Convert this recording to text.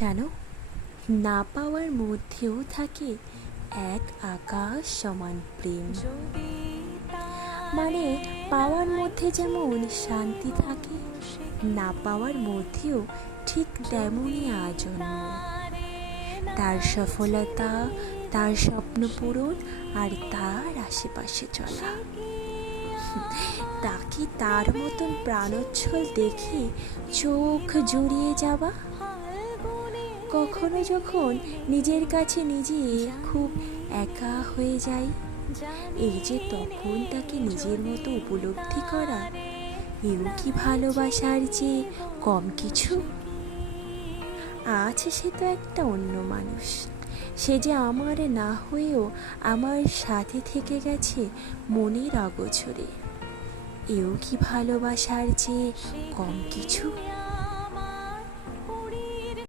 জানো, না পাওয়ার মধ্যেও থাকে এক আকাশ সমান প্রেম। মানে পাওয়ার মধ্যে যেমন শান্তি থাকে, না পাওয়ার মধ্যেও ঠিক তেমনই আজন্ম। তার সফলতা, তার স্বপ্ন পূরণ আর তার আশেপাশে চলা, তাকে তার মতন প্রাণোচ্ছল দেখে চোখ জুড়িয়ে যাওয়া। কখনো যখন নিজের কাছে নিজে খুব একা হয়ে যাই, এই যে তখন তাকে নিজের মতো উপলব্ধি করা, এও কি ভালোবাসার যে কম কিছু? আছে সে তো একটা অন্য মানুষ, সে যে আমার না হয়েও আমার সাথে থেকে গেছে মনের অগোচরে, এও কি ভালোবাসার যে কম কিছু?